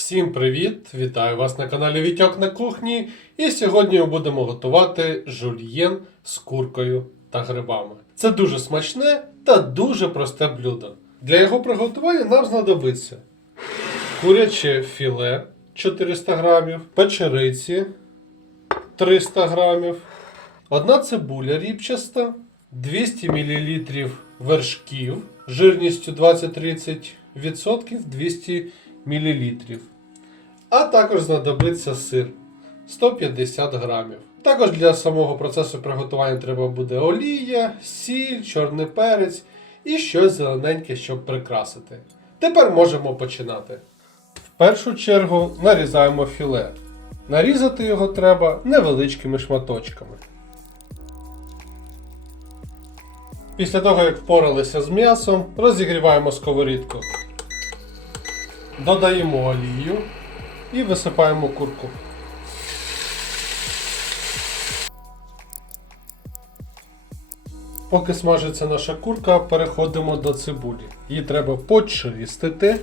Всім привіт! Вітаю вас на каналі Вітьок на кухні. І сьогодні ми будемо готувати жульєн з куркою та грибами. Це дуже смачне та дуже просте блюдо. Для його приготування нам знадобиться куряче філе 400 грамів, печериці 300 грамів, одна цибуля рібчаста, 200 мл вершків жирністю 20-30%, 200 мл. А також знадобиться сир 150 грамів. Також для самого процесу приготування треба буде олія, сіль, чорний перець і щось зелененьке, щоб прикрасити. Тепер можемо починати. В першу чергу нарізаємо філе. Нарізати його треба невеличкими шматочками. Після того, як впоралися з м'ясом, розігріваємо сковорідку. Додаємо олію і висипаємо курку. Поки смажиться наша курка, переходимо до цибулі. Її треба почистити.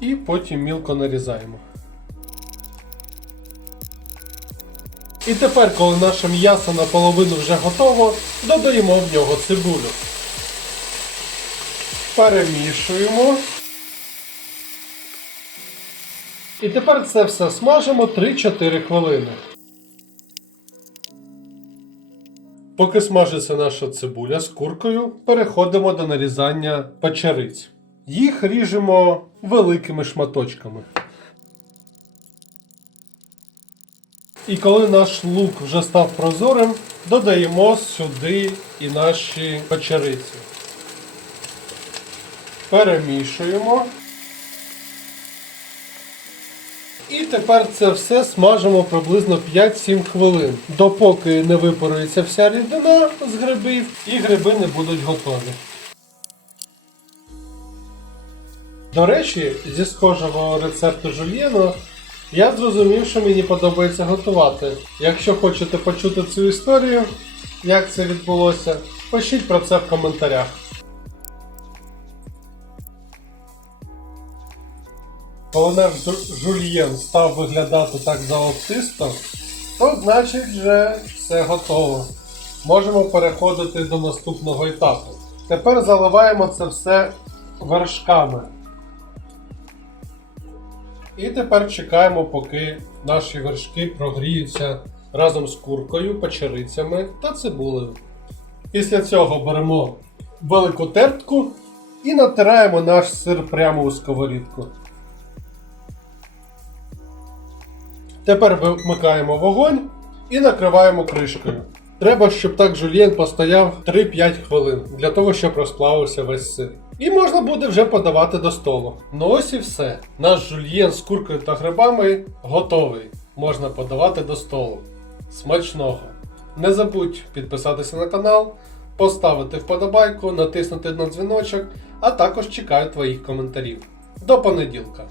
І потім мілко нарізаємо. І тепер, коли наше м'ясо наполовину вже готово, додаємо в нього цибулю. Перемішуємо. І тепер це все смажимо 3-4 хвилини. Поки смажиться наша цибуля з куркою, переходимо до нарізання печериць. Їх ріжемо великими шматочками. І коли наш лук вже став прозорим, додаємо сюди і наші печериці. Перемішуємо. І тепер це все смажимо приблизно 5-7 хвилин, допоки не випарується вся рідина з грибів і гриби не будуть готові. До речі, зі схожого рецепту жульєну я зрозумів, що мені подобається готувати. Якщо хочете почути цю історію, як це відбулося, пишіть про це в коментарях. Коли наш жульєн став виглядати так золотисто, то значить вже все готово. Можемо переходити до наступного етапу. Тепер заливаємо це все вершками. І тепер чекаємо, поки наші вершки прогріються разом з куркою, печерицями та цибулею. Після цього беремо велику тертку і натираємо наш сир прямо у сковорідку. Тепер вимикаємо вогонь і накриваємо кришкою. Треба, щоб так жульєн постояв 3-5 хвилин для того, щоб розплавився весь сир. І можна буде вже подавати до столу. Ну ось і все. Наш жульєн з куркою та грибами готовий. Можна подавати до столу. Смачного! Не забудь підписатися на канал, поставити вподобайку, натиснути на дзвіночок, а також чекаю твоїх коментарів. До понеділка!